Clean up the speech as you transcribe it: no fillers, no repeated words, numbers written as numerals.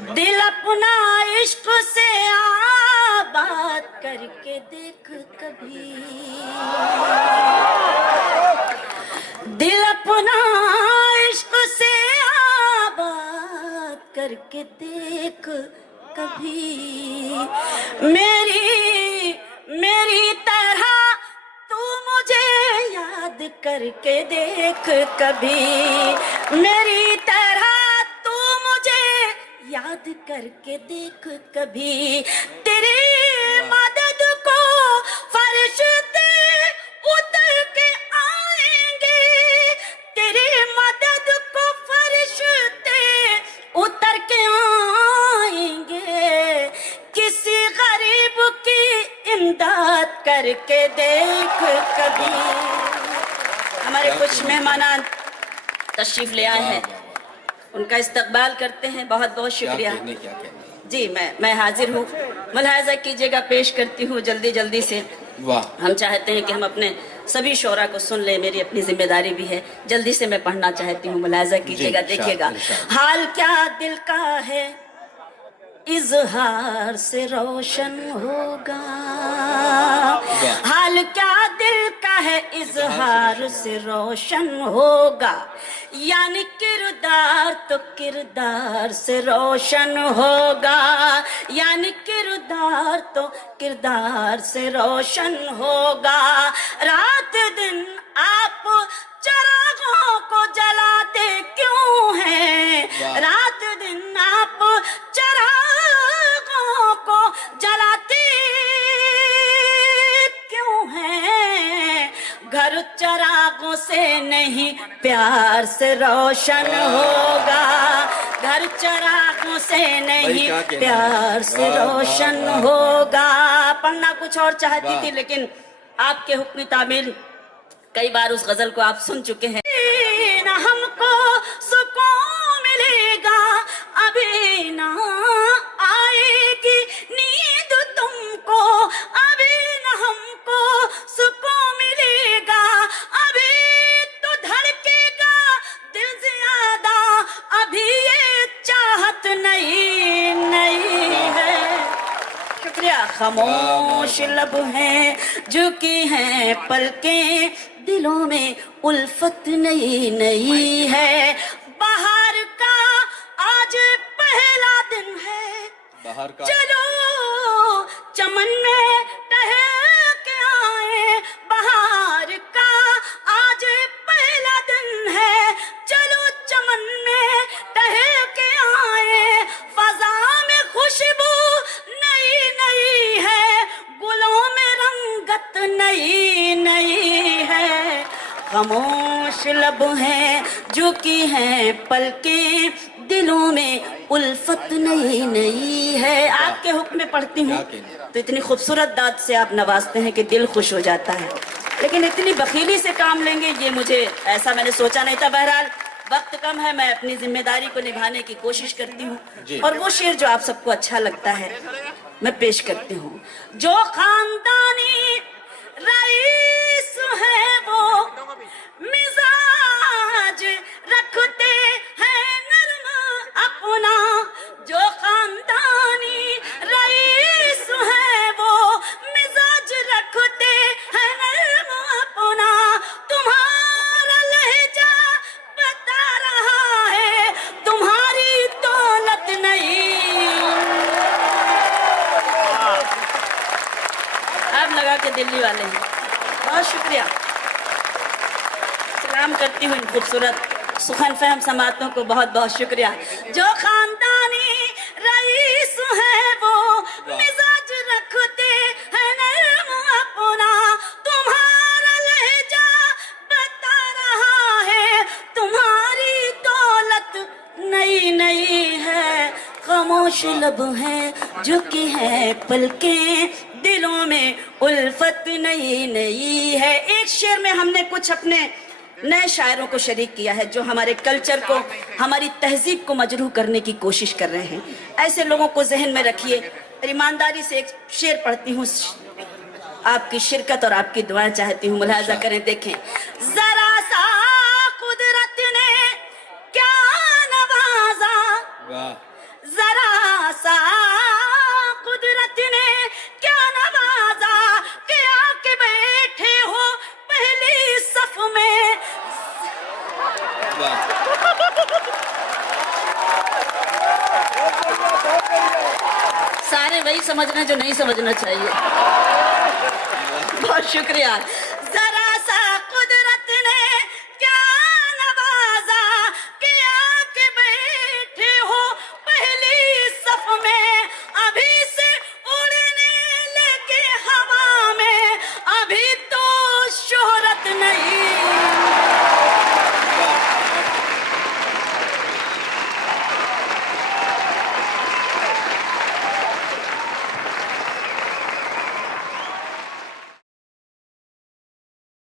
दिल अपना इश्क से आबाद करके देख कभी, दिल अपना इश्क से आबाद करके देख कभी, मेरी तरह तू मुझे याद करके देख कभी, मेरी तरह तू मुझे याद करके देख कभी, तेरी मदद को फरिश्ते उतर के आएंगे, तेरी मदद को फरिश्ते उतर के आएंगे, किसी गरीब की इमदाद करके देख कभी। हमारे कुछ मेहमान तशरीफ ले आए हैं, उनका इस्तकबाल करते हैं। बहुत बहुत शुक्रिया जी। मैं हाजिर हूँ, मुलाहजा कीजिएगा, पेश करती हूँ जल्दी जल्दी से। वाह। हम चाहते हैं कि हम अपने सभी शोरा को सुन ले, मेरी अपनी जिम्मेदारी भी है। जल्दी से मैं पढ़ना चाहती हूँ, मुलाहजा कीजिएगा, देखिएगा। हाल क्या दिल का है इजहार से रोशन होगा, हाल क्या दिल का है इजहार से रोशन होगा, यानी किरदार तो किरदार से रोशन होगा, यानी किरदार तो किरदार से रोशन होगा। रात दिन आप चरागों को जलाते क्यों हैं, रात दिन आप चरागों को जलाते क्यों हैं, घर चरागों से नहीं प्यार से रोशन होगा, घर चरागों से नहीं प्यार से रोशन होगा। पढ़ना कुछ और चाहती थी, लेकिन आपके हुक्म तामील कई बार उस गजल को आप सुन चुके हैं। ना हमको सुकून मिलेगा, अभी ना आएगी नींद तुमको, अभी ना हमको सुकून मिलेगा, अभी तो धड़केगा दिल ज्यादा, अभी ये चाहत नहीं है। शुक्रिया। खामोश लब हैं झुकी हैं पलकें, दिलों में उल्फत नई है, बाहर का आज पहला दिन है, बाहर का चलो चमन में टहल के आए, बाहर का आज पहला दिन है, चलो चमन में टहल के आए, फजा में खुशबू नई है, गुलों में रंगत नई है, खामोश लब हैं झुकी हैं पलकें, दिलों में उल्फत नई है। आपके हुक्म में पढ़ती हूँ तो इतनी खूबसूरत दाद से आप नवाजते हैं कि दिल खुश हो जाता है, लेकिन इतनी बखीली से काम लेंगे ये मुझे ऐसा मैंने सोचा नहीं था। बहरहाल वक्त कम है, मैं अपनी जिम्मेदारी को निभाने की कोशिश करती हूँ, और वो शेर जो आप सबको अच्छा लगता है मैं पेश करती हूँ। जो खानदानी रईस है वो मिजाज रखते हैं नरम अपना, जो खानदानी रईस है वो मिजाज रखते हैं नरम अपना, तुम्हारा लहजा बता रहा है तुम्हारी दौलत नहीं। आप लगा के दिल्ली वाले हैं, बहुत शुक्रिया। सलाम करती हूँ इन खूबसूरत सुखन फहम समातों को, बहुत बहुत शुक्रिया। जो खानदानी रईस है वो मिजाज रखते हैं नरम अपना, तुम्हारा लहजा बता रहा है तुम्हारी दौलत नई है, खामोश लब हैं झुकी हैं पलकें, दिलों में उल्फत नई है। एक शेर में हमने कुछ अपने नए शायरों को शरीक किया है जो हमारे कल्चर को, हमारी तहजीब को मजरूह करने की कोशिश कर रहे हैं। ऐसे लोगों को जहन में रखिए। ईमानदारी से एक शेर पढ़ती हूँ, आपकी शिरकत और आपकी दुआएं चाहती हूँ, मुलाहजा करें, देखें। जरा सा कुदरत ने क्या नवाजा, ذرا سا قدرت نے کیا نوازا کہ آ کے بیٹھے ہو پہلی صف میں. سارے وہی سمجھنا جو نہیں سمجھنا چاہیے. بہت شکریہ.